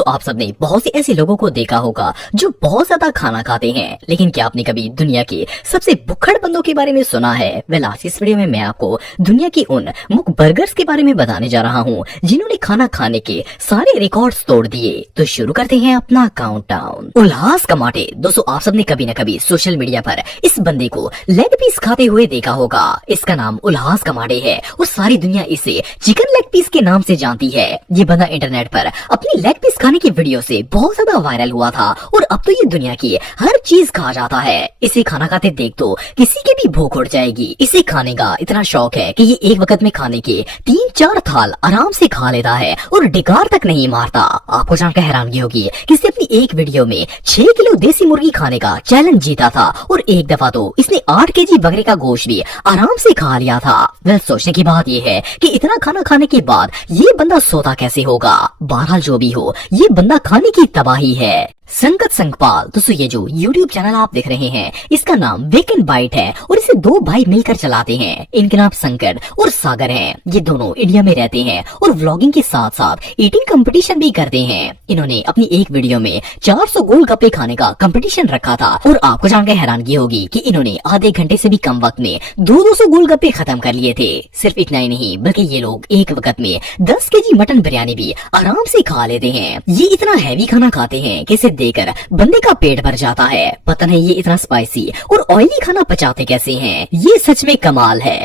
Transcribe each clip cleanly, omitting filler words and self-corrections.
दोस्तों आप सबने बहुत से ऐसे लोगों को देखा होगा जो बहुत ज्यादा खाना खाते हैं, लेकिन क्या आपने कभी दुनिया के सबसे भुक्खड़ बंदों के बारे में सुना है? वेल आज इस वीडियो में मैं आपको दुनिया की उन मुक बर्गर्स के बारे में बताने जा रहा हूँ जिन्होंने खाना खाने के सारे रिकॉर्ड्स तोड़ दिए। तो शुरू करते हैं अपना काउंटडाउन। उल्लास कमाटे। दोस्तों आप सबने कभी न कभी सोशल मीडिया पर इस बंदे को लेग पीस खाते हुए देखा होगा। इसका नाम उल्लास कमाटे है और सारी दुनिया इसे चिकन लेग पीस के नाम से जानती है। ये बंदा इंटरनेट पर अपनी लेग पीस खाने की वीडियो से बहुत ज्यादा वायरल हुआ था और अब तो ये दुनिया की हर चीज खा जाता है। इसे खाना खाते देख तो किसी की भी भूख उड़ जाएगी। इसे खाने का इतना शौक है कि ये एक वक्त में खाने के 3-4 थाल आराम से खा लेता है और डिकार तक नहीं मारता। आपको जानकर हैरानगी होगी कि इसने अपनी एक वीडियो में 6 किलो देसी मुर्गी खाने का चैलेंज जीता था और एक दफा तो इसने 8 केजी बकरे का गोश्त भी आराम से खा लिया था। वह सोचने की बात यह है कि इतना खाना खाने के बाद ये बंदा सोता कैसे होगा। बहरहाल जो भी हो, ये बंदा खाने की तबाही है। संकट संकपाल। दोस्तों ये जो YouTube चैनल आप देख रहे हैं इसका नाम वेक एंड बाइट है और इसे 2 भाई मिलकर चलाते हैं। इनके नाम संकट और सागर हैं। ये दोनों इंडिया में रहते हैं और व्लॉगिंग के साथ साथ ईटिंग कंपटीशन भी करते हैं। इन्होंने अपनी एक वीडियो में 400 गोलगप्पे खाने का कंपटीशन रखा था और आपको जानकर हैरानगी होगी कि इन्होंने आधे घंटे से भी कम वक्त में 200 गोलगप्पे खत्म कर लिए थे। सिर्फ इतना ही नहीं बल्कि ये लोग एक वक्त में 10 केजी मटन बिरयानी भी आराम से खा लेते हैं। ये इतना हैवी खाना खाते हैं कि इसे देकर बंदे का पेट भर जाता है। पता नहीं ये इतना स्पाइसी और ऑयली खाना पचाते कैसे हैं। ये सच में कमाल है।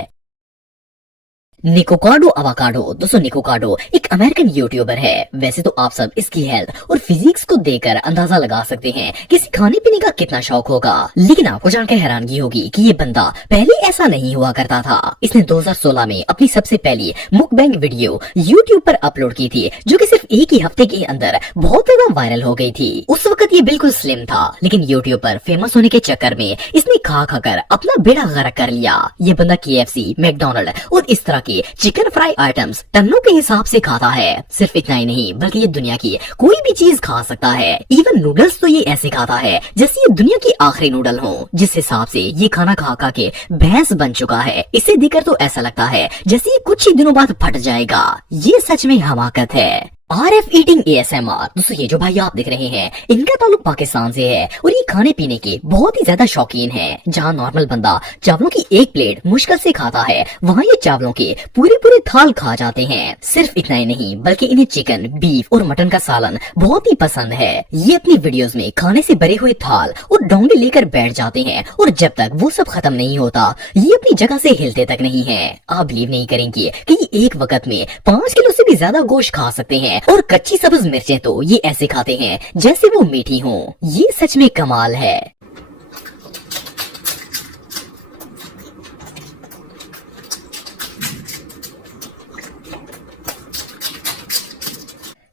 निकोकाडो अवाकाडो। दोस्तों निकोकाडो एक अमेरिकन यूट्यूबर है। वैसे तो आप सब इसकी हेल्थ और फिजिक्स को देखकर अंदाजा लगा सकते हैं कि इसे खाने पीने का कितना शौक होगा, लेकिन आपको जानकर हैरानगी होगी कि ये बंदा पहले ऐसा नहीं हुआ करता था। इसने 2016 में अपनी सबसे पहली मुकबैंग वीडियो यूट्यूब पर अपलोड की थी जो कि सिर्फ एक ही हफ्ते के अंदर बहुत ज्यादा वायरल हो गई थी। उस वक्त ये बिल्कुल स्लिम था, लेकिन यूट्यूब पर फेमस होने के चक्कर में इसने खा खाकर अपना बेड़ा गर्क कर लिया। ये बंदा KFC, मैकडोनल्ड और इस तरह के चिकन फ्राई आइटम्स टन्नों के हिसाब से खाता है। सिर्फ इतना ही नहीं बल्कि ये दुनिया की कोई भी चीज खा सकता है। इवन नूडल्स तो ये ऐसे खाता है जैसे ये दुनिया की आखिरी नूडल हो। जिस हिसाब से ये खाना खा खा के भैंस बन चुका है, इसे देखकर तो ऐसा लगता है जैसे ये कुछ ही दिनों बाद फट जाएगा। ये सच में हमाकत है। RF eating ASMR। दोस्तों ये जो भाई आप देख रहे हैं इनका ताल्लुक पाकिस्तान से है और ये खाने पीने के बहुत ही ज्यादा शौकीन हैं। जहां नॉर्मल बंदा चावलों की एक प्लेट मुश्किल से खाता है, वहां ये चावलों के पूरे पूरे थाल खा जाते हैं। सिर्फ इतना ही नहीं बल्कि इन्हें चिकन, बीफ और मटन का सालन बहुत ही पसंद है। ये अपनी वीडियोस में खाने से भरे हुए थाल और डोंगे लेकर बैठ जाते हैं और जब तक वो सब खत्म नहीं होता ये अपनी जगह से हिलते तक नहीं है। आप बिलीव नहीं करेंगे कि ये एक वक्त में 5 किलो से भी ज्यादा गोश्त खा सकते हैं और कच्ची सब्ज मिर्चें तो ये ऐसे खाते हैं जैसे वो मीठी हों। ये सच में कमाल है।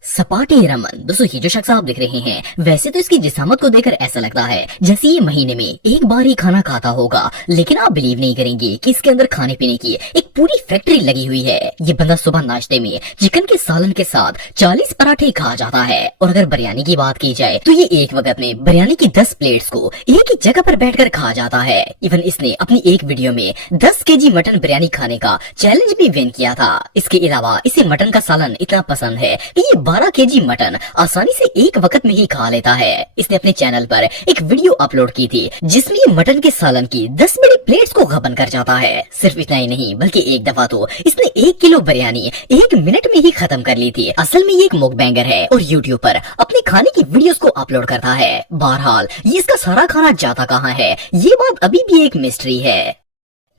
सपाटे रमन। दोस्तों ये जो शख्स आप देख रहे हैं वैसे तो इसकी जिसामत को देखकर ऐसा लगता है जैसे ये महीने में एक बार ही खाना खाता होगा, लेकिन आप बिलीव नहीं करेंगे कि इसके अंदर खाने पीने की एक पूरी फैक्ट्री लगी हुई है। ये बंदा सुबह नाश्ते में चिकन के सालन के साथ 40 पराठे खा जाता है और अगर बिरयानी की बात की जाए तो ये एक वक्त में बिरयानी की 10 प्लेट्स को एक ही जगह पर बैठकर खा जाता है। इवन इसने अपनी एक वीडियो में 10 केजी मटन बिरयानी खाने का चैलेंज भी विन किया था। इसके अलावा इसे मटन का सालन इतना पसंद है कि ये 12 केजी मटन आसानी से एक वक्त में ही खा लेता है। इसने अपने चैनल पर एक वीडियो अपलोड की थी जिसमें ये मटन के सालन की 10 बड़ी प्लेट्स को खत्म कर जाता है। सिर्फ इतना ही नहीं बल्कि एक दफा तो इसने 1 किलो बिरयानी 1 मिनट में ही खत्म कर ली थी। असल में ये एक मुकबैंगर है और यूट्यूब पर अपने खाने की वीडियोस को अपलोड करता है। बहरहाल ये इसका सारा खाना जाता कहाँ है, ये बात अभी भी एक मिस्ट्री है।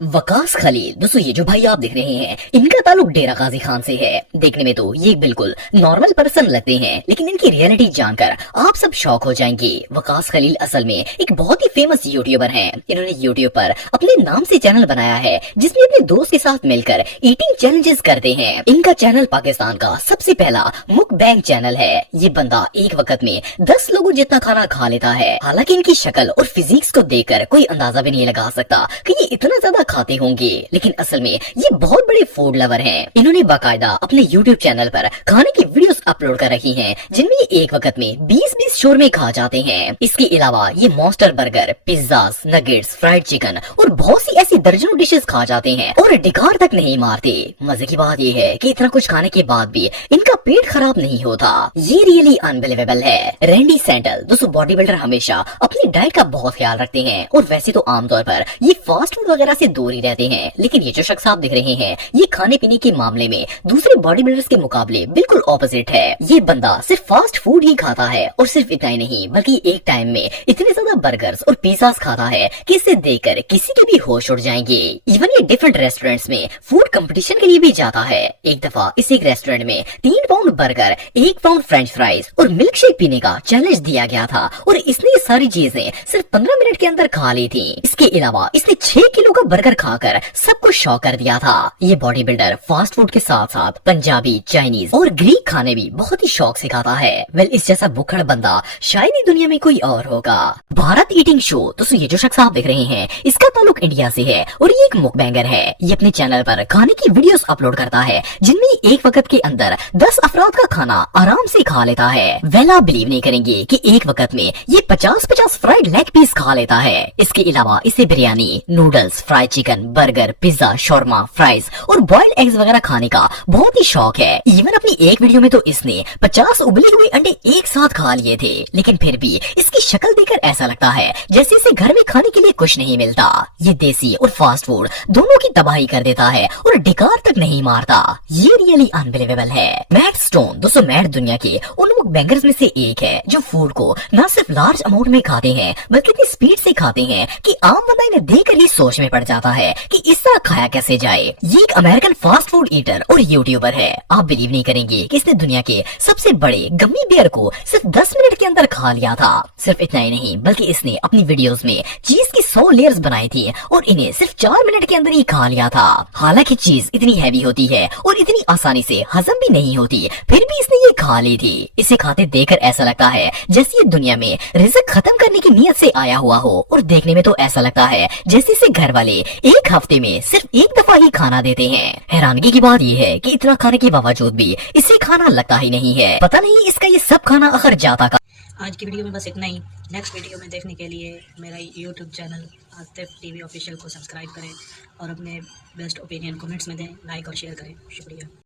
वकास खलील। दोस्तों ये जो भाई आप देख रहे हैं इनका ताल्लुक डेरा गाजी खान से है। देखने में तो ये बिल्कुल नॉर्मल पर्सन लगते हैं, लेकिन इनकी रियलिटी जानकर आप सब शॉक हो जाएंगे। वकास खलील असल में एक बहुत ही फेमस यूट्यूबर हैं। इन्होंने यूट्यूब पर अपने नाम से चैनल बनाया है जिसमें अपने दोस्त के साथ मिलकर ईटिंग चैलेंजेस करते हैं। इनका चैनल पाकिस्तान का सबसे पहला मुकबैंग चैनल है। ये बंदा एक वक्त में 10 लोगों जितना खाना खा लेता है। हालांकि इनकी शक्ल और फिजिक्स को देखकर कोई अंदाजा भी नहीं लगा सकता कि ये इतना ज्यादा खाते होंगे, लेकिन असल में ये बहुत बड़े फूड लवर हैं। इन्होंने बाकायदा अपने यूट्यूब चैनल पर खाने की वीडियोस अपलोड कर रखी हैं, जिनमें ये एक वक्त में 20-20 शोरमे खा जाते हैं। इसके अलावा ये monster burger, pizzas, nuggets, fried chicken और बहुत सी ऐसी दर्जनों डिशेस खा जाते हैं और डिकार तक नहीं मारते। मजे की बात ये है कि इतना कुछ खाने के बाद भी इनका पेट खराब नहीं होता। ये रियली अनबिलीवेबल है। रैंडी सैंडल दोस्तों बॉडी बिल्डर हमेशा अपनी डाइट का बहुत ख्याल रखते हैं और वैसे तो आमतौर पर ये फास्ट फूड वगैरह से दूर ही रहते हैं, लेकिन ये जो शख्स आप दिख रहे हैं ये खाने पीने के मामले में दूसरे बॉडी बिल्डर्स के मुकाबले बिल्कुल ऑपोजिट है। ये बंदा सिर्फ फास्ट फूड ही खाता है और सिर्फ इतना ही नहीं बल्कि एक टाइम में इतने ज्यादा बर्गर्स और पिज्जास खाता है कि इसे देखकर किसी के भी होश उड़ जाएंगे। इवन ये डिफरेंट रेस्टोरेंट्स में फूड कंपटीशन के लिए भी जाता है। एक दफा इस एक रेस्टोरेंट में 3 pound burger, 1 pound French fries और मिल्क शेक पीने का चैलेंज दिया गया था और इसने ये सारी चीजें सिर्फ 15 मिनट के अंदर खा ली थी। इसके अलावा इसने 6 किलो का बर्गर खाकर सबको शॉक कर दिया था। ये बॉडी बिल्डर फास्ट फूड के साथ साथ पंजाबी, चाइनीज और ग्रीक खाने भी बहुत ही शौक से खाता है। वेल इस जैसा भुक्खड़ बंदा शायद ही दुनिया में कोई और होगा। भारत ईटिंग शो दोस्तों ये जो शख्स आप देख रहे हैं इसका ताल्लुक इंडिया से है और ये एक मुकबैंगर है। ये अपने चैनल पर खाने की वीडियोस अपलोड करता है जिनमें एक वक्त के अंदर 10 अफराद का खाना आराम से खा लेता है। वेल आप बिलीव नहीं करेंगे कि एक वक्त में ये 50-50 फ्राइड लेग पीस खा लेता है। इसके अलावा इसे biryani, noodles, fried chicken, burger, pizza, shawarma, fries और बॉइल्ड एग्स वगैरह खाने का बहुत ही शौक है। इवन अपनी एक वीडियो में तो इसने 50 उबले हुए अंडे एक साथ खा लिए थे, लेकिन फिर भी इसकी शक्ल देखकर ऐसा लगता है जैसे इसे घर में खाने के लिए कुछ नहीं मिलता। ये देसी और फास्ट फूड दोनों की तबाही कर देता है और डिकार तक नहीं मारता। ये रियली अनबिलीवेबल है। मैट स्टोन दोस्तों मैट दुनिया के उन मुकबैंगर्स में से एक है जो फूड को न सिर्फ लार्ज अमाउंट में खाते हैं बल्कि इतनी स्पीड से खाते हैं कि आम बंदा इन्हें देखकर ही सोच में पड़ जाता है कि इस तरह खाया कैसे जाए। ये एक अमेरिकन फास्ट फूड ईटर और यूट्यूबर है। आप बिलीव नहीं करेंगे कि इसने दुनिया के सबसे बड़े गम्मी बेयर को सिर्फ 10 मिनट के अंदर खा लिया था। सिर्फ इतना ही नहीं बल्कि इसने अपनी वीडियोस में चीज की 100 लेयर्स बनाई थी और इन्हें सिर्फ 4 मिनट के अंदर ही खा लिया था। हालांकि चीज इतनी हैवी होती है और इतनी आसानी से हजम भी नहीं होती, फिर भी इसने ये खा ली थी। इसे खाते देखकर ऐसा लगता है जैसे ये दुनिया में रिज़्क खत्म करने की नीयत से आया हुआ हो और देखने में तो ऐसा लगता है जैसे इसे घर वाले एक हफ्ते में सिर्फ एक दफा ही खाना देते हैं। हैरानगी की बात ये है कि इतना खाने के बावजूद भी इसे खाना लगता ही नहीं है। पता नहीं इसका ये सब खाना आखिर जाता का। आज की वीडियो में बस इतना ही। नेक्स्ट वीडियो में देखने के लिए मेरा YouTube channel Atif TV official को सब्सक्राइब करें और अपने बेस्ट ओपिनियन कमेंट्स में दें, लाइक और शेयर करें। शुक्रिया।